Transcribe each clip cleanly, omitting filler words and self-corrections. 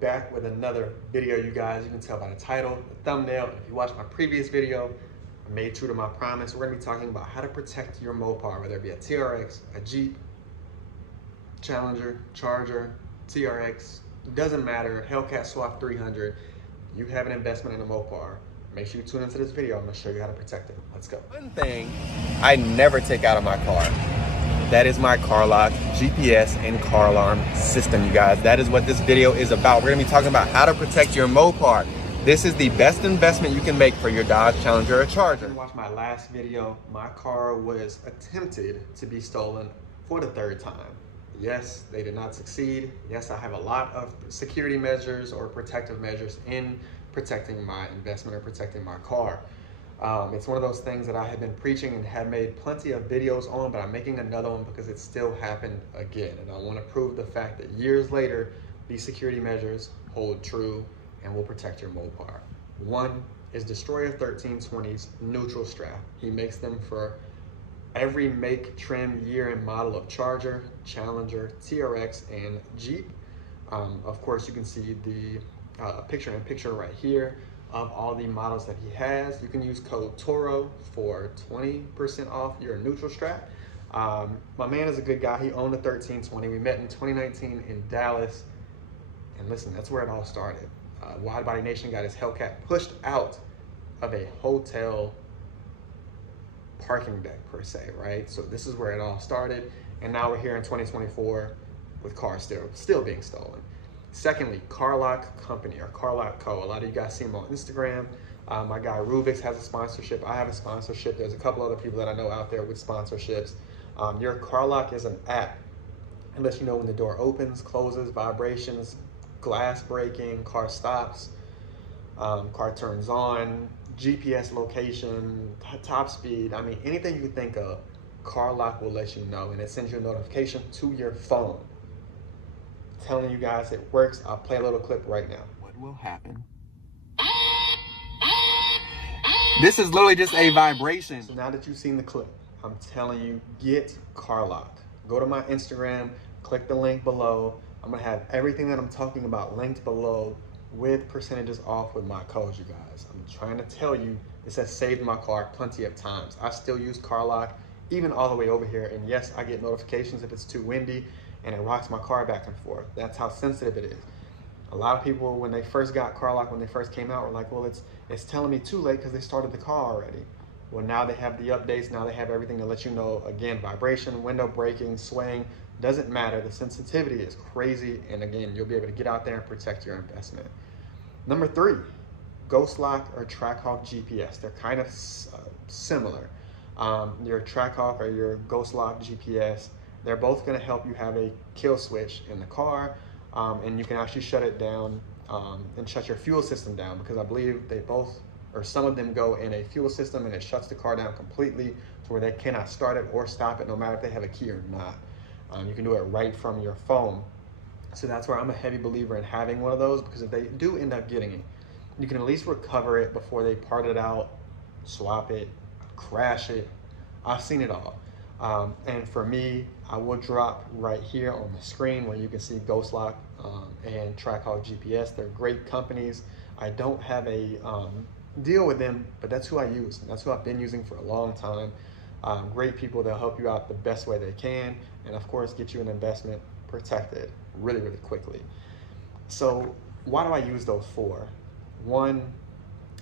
back with another video, you guys. You can tell by the title, the thumbnail. If you watched my previous video, I made true to my promise. We're gonna be talking about how to protect your Mopar, whether it be a TRX, a Jeep, Challenger, Charger, TRX, doesn't matter, Hellcat Swap 300. You have an investment in a Mopar. Make sure you tune into this video. I'm gonna show you how to protect it. Let's go. One thing I never take out of my car, that is my car lock, GPS, and car alarm system, you guys. That is what this video is about. We're gonna be talking about how to protect your Mopar. This is the best investment you can make for your Dodge Challenger or Charger. If you watched my last video, my car was attempted to be stolen for the third time. Yes, they did not succeed. Yes, I have a lot of security measures or protective measures in protecting my investment or protecting my car. It's one of those things that I have been preaching and have made plenty of videos on, but I'm making another one because it still happened again. And I want to prove the fact that years later, these security measures hold true and will protect your Mopar. One is Destroyer 1320's neutral strap. He makes them for every make, trim, year, and model of Charger, Challenger, TRX, and Jeep. Of course, you can see the picture-in-picture right here of all the models that he has. You can use code TORO for 20% off your neutral strap. My man is a good guy. He owned a 1320. We met in 2019 in Dallas. And listen, that's where it all started. Wide Body Nation got his Hellcat pushed out of a hotel parking deck per se, right? So this is where it all started. And now we're here in 2024 with cars still being stolen. Secondly, Car Lock Company or Car Lock Co. A lot of you guys see him on Instagram. My guy Rubix has a sponsorship. I have a sponsorship. There's a couple other people that I know out there with sponsorships. Your Car Lock is an app. It lets you know when the door opens, closes, vibrations, glass breaking, car stops, car turns on, GPS location, top speed. I mean, anything you can think of, Car Lock will let you know, and it sends you a notification to your phone telling you guys it works. I'll play a little clip right now. What will happen? This is literally just a vibration. So now that you've seen the clip, I'm telling you, get Car Lock. Go to my Instagram, click the link below. I'm gonna have everything that I'm talking about linked below with percentages off with my codes, you guys. I'm trying to tell you, this has saved my car plenty of times. I still use Car Lock, even all the way over here. And yes, I get notifications if it's too windy and it rocks my car back and forth. That's how sensitive it is. A lot of people, when they first got Car Lock, when they first came out, were like, well, it's telling me too late because they started the car already. Well, now they have the updates. Now they have everything to let you know, again, vibration, window breaking, swaying, doesn't matter. The sensitivity is crazy. And again, you'll be able to get out there and protect your investment. Number 3, Ghost Lock or Trackhawk GPS. They're kind of similar. Your Trackhawk or your Ghost Lock GPS, they're both gonna help you have a kill switch in the car, and you can actually shut it down and shut your fuel system down, because I believe they both, or some of them go in a fuel system and it shuts the car down completely to where they cannot start it or stop it no matter if they have a key or not. You can do it right from your phone. So that's where I'm a heavy believer in having one of those, because if they do end up getting it, you can at least recover it before they part it out, swap it, crash it. I've seen it all. And for me, I will drop right here on the screen where you can see Ghost Lock and Trackhawk GPS. They're great companies. I don't have a deal with them, but that's who I use. That's who I've been using for a long time. Great people. They'll help you out the best way they can, and of course get you an investment protected really, really quickly. So why do I use those for? One,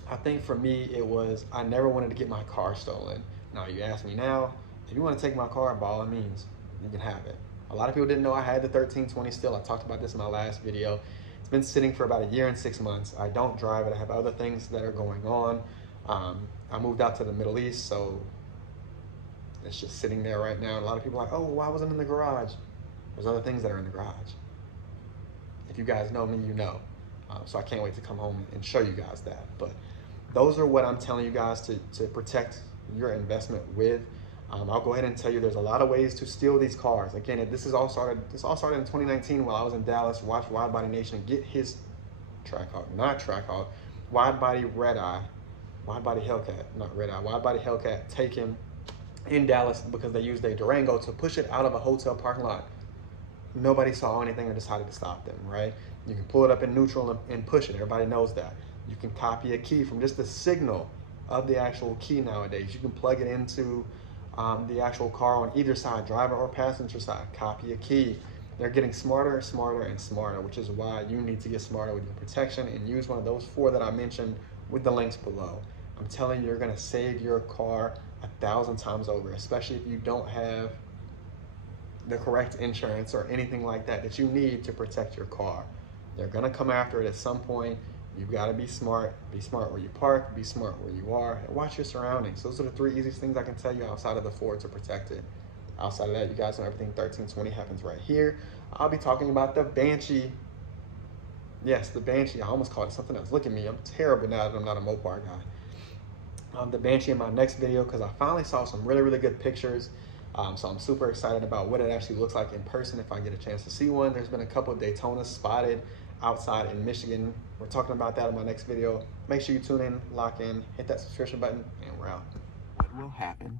I think for me, it was, I never wanted to get my car stolen. Now you ask me now, if you want to take my car, by all means, you can have it. A lot of people didn't know I had the 1320 still. I talked about this in my last video. It's been sitting for about a year and 6 months. I don't drive it. I have other things that are going on. I moved out to the Middle East, so it's just sitting there right now. And a lot of people are like, oh, why wasn't it in the garage? There's other things that are in the garage. If you guys know me, you know. So I can't wait to come home and show you guys that. But those are what I'm telling you guys to protect your investment with. I'll go ahead and tell you there's a lot of ways to steal these cars. Again, this all started in 2019 while I was in Dallas. Watch Wide Body Nation get his Trackhawk, not Trackhawk, Wide Body Red Eye, Wide Body Hellcat, not Red Eye, Wide Body Hellcat, take him in Dallas because they used a Durango to push it out of a hotel parking lot. Nobody saw anything or decided to stop them, right? You can pull it up in neutral and push it. Everybody knows that. You can copy a key from just the signal of the actual key nowadays. You can plug it into the actual car on either side, driver or passenger side. Copy a key. They're getting smarter, smarter, and smarter, which is why you need to get smarter with your protection and use one of those 4 that I mentioned with the links below. I'm telling you, you're gonna save your car 1,000 times over, especially if you don't have the correct insurance or anything like that that you need to protect your car. They're gonna come after it at some point. You've gotta be smart. Be smart where you park, be smart where you are, and watch your surroundings. Those are the 3 easiest things I can tell you outside of the 4 to protect it. Outside of that, you guys know everything 1320 happens right here. I'll be talking about the Banshee. Yes, the Banshee. I almost called it something else. Look at me, I'm terrible now that I'm not a Mopar guy. The Banshee in my next video, because I finally saw some really, really good pictures. So I'm super excited about what it actually looks like in person if I get a chance to see one. There's been a couple of Daytonas spotted outside in Michigan. We're talking about that in my next video. Make sure you tune in, lock in, hit that subscription button, and we're out. What will happen?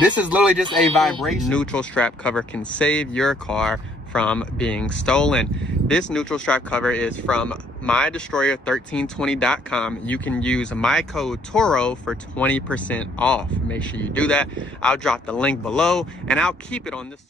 This is literally just a vibration. Neutral strap cover can save your car from being stolen. This neutral strap cover is from mydestroyer1320.com. You can use my code TORO for 20% off. Make sure you do that. I'll drop the link below and I'll keep it on this.